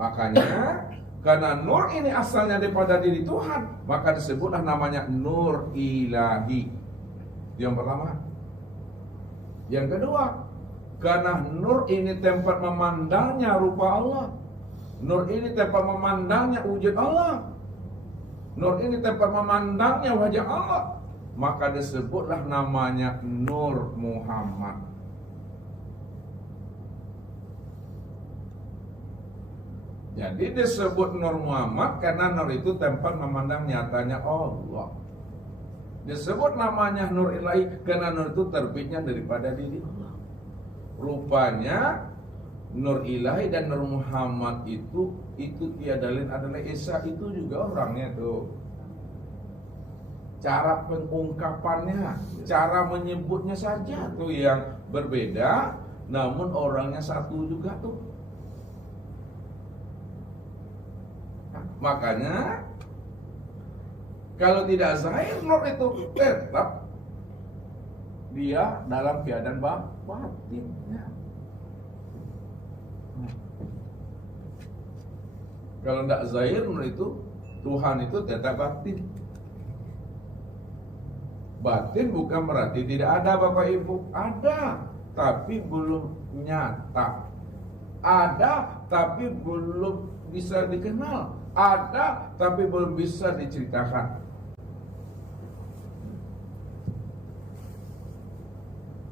Makanya karena nur ini asalnya daripada diri Tuhan, maka disebutlah namanya nur ilahi. Yang pertama. Yang kedua, karena nur ini tempat memandangnya rupa Allah. Nur ini tempat memandangnya wujud Allah. Nur ini tempat memandangnya wajah Allah. Maka disebutlah namanya Nur Muhammad. Jadi disebut Nur Muhammad karena nur itu tempat memandang nyatanya Allah. Disebut namanya Nur Ilahi karena nur itu terbitnya daripada diri Allah. Rupanya Nur Ilahi dan Nur Muhammad itu tiada lain adalah Isa, itu juga orangnya tuh. Cara pengungkapannya, cara menyebutnya saja tuh yang berbeda, namun orangnya satu juga tuh. Makanya kalau tidak zahir nur itu tetap dia dalam keadaan batinnya. Kalau tidak zahir nur itu, Tuhan itu tetap batin. Batin bukan berarti tidak ada Bapak Ibu, ada tapi belum nyata. Ada tapi belum bisa dikenal. Ada tapi belum bisa diceritakan.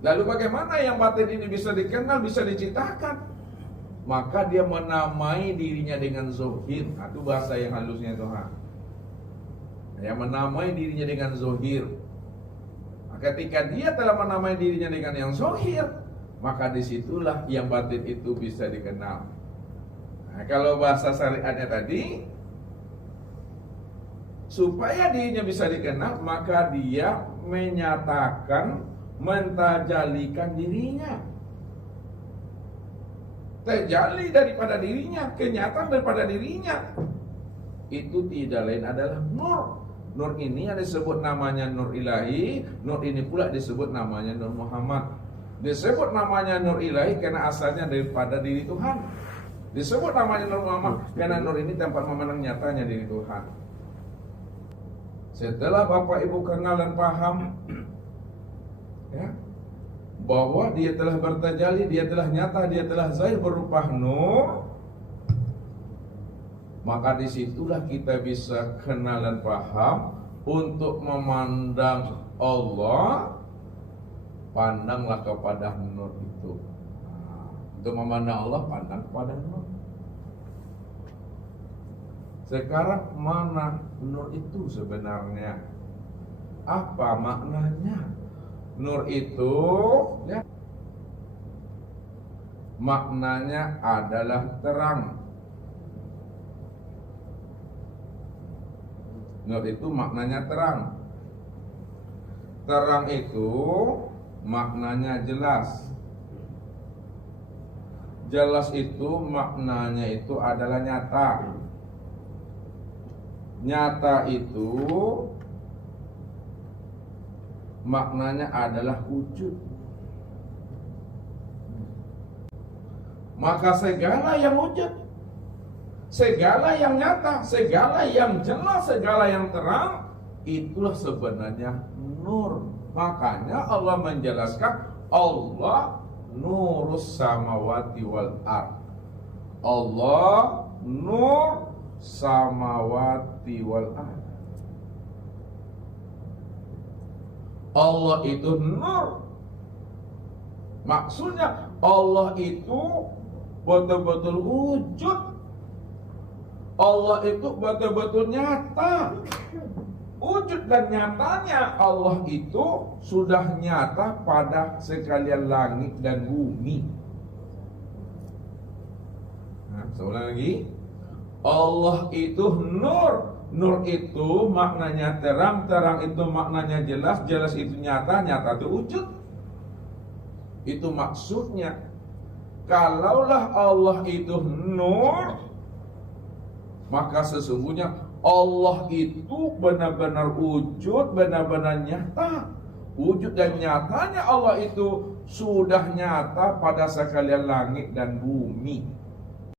Lalu bagaimana yang batin ini bisa dikenal, bisa diceritakan? Maka dia menamai dirinya dengan zohir. Itu bahasa yang halusnya Tuhan. Dia menamai dirinya dengan zohir. Ketika dia telah menamai dirinya dengan yang zohir, maka disitulah yang batin itu bisa dikenal. Nah, kalau bahasa syariatnya tadi, supaya dirinya bisa dikenal, maka dia menyatakan, mentajalikan dirinya. Terjali daripada dirinya, kenyataan daripada dirinya. Itu tidak lain adalah nur. Nur ini yang disebut namanya Nur Ilahi, nur ini pula disebut namanya Nur Muhammad. Disebut namanya Nur Ilahi karena asalnya daripada diri Tuhan. Disebut namanya Nur Muhammad karena nur ini tempat memandang nyatanya diri Tuhan. Setelah Bapak Ibu kenal dan paham, ya, bahwa dia telah bertajalli, dia telah nyata, dia telah zahir berupa nur, maka disitulah kita bisa kenal dan paham untuk memandang Allah. Pandanglah kepada nur itu. Untuk memandang Allah, pandang kepada nur. Sekarang mana nur itu sebenarnya? Apa maknanya? Nur itu, ya, maknanya adalah terang. Nur itu maknanya terang. Terang itu maknanya jelas. Jelas itu maknanya itu adalah nyata. Nyata itu maknanya adalah wujud. Maka segala yang wujud, segala yang nyata, segala yang jelas, segala yang terang, itulah sebenarnya nur. Makanya Allah menjelaskan Allah nurus samawati wal ard. Allah nur samawati wal ard. Allah itu nur. Maksudnya Allah itu betul-betul wujud. Allah itu betul-betul nyata. Wujud dan nyatanya Allah itu sudah nyata pada sekalian langit dan bumi. Nah, seulang lagi. Allah itu nur. Nur itu maknanya terang. Terang itu maknanya jelas. Jelas itu nyata. Nyata itu wujud. Itu maksudnya. Kalaulah Allah itu nur, maka sesungguhnya Allah itu benar-benar wujud, benar-benar nyata. Wujud dan nyatanya Allah itu sudah nyata pada sekalian langit dan bumi.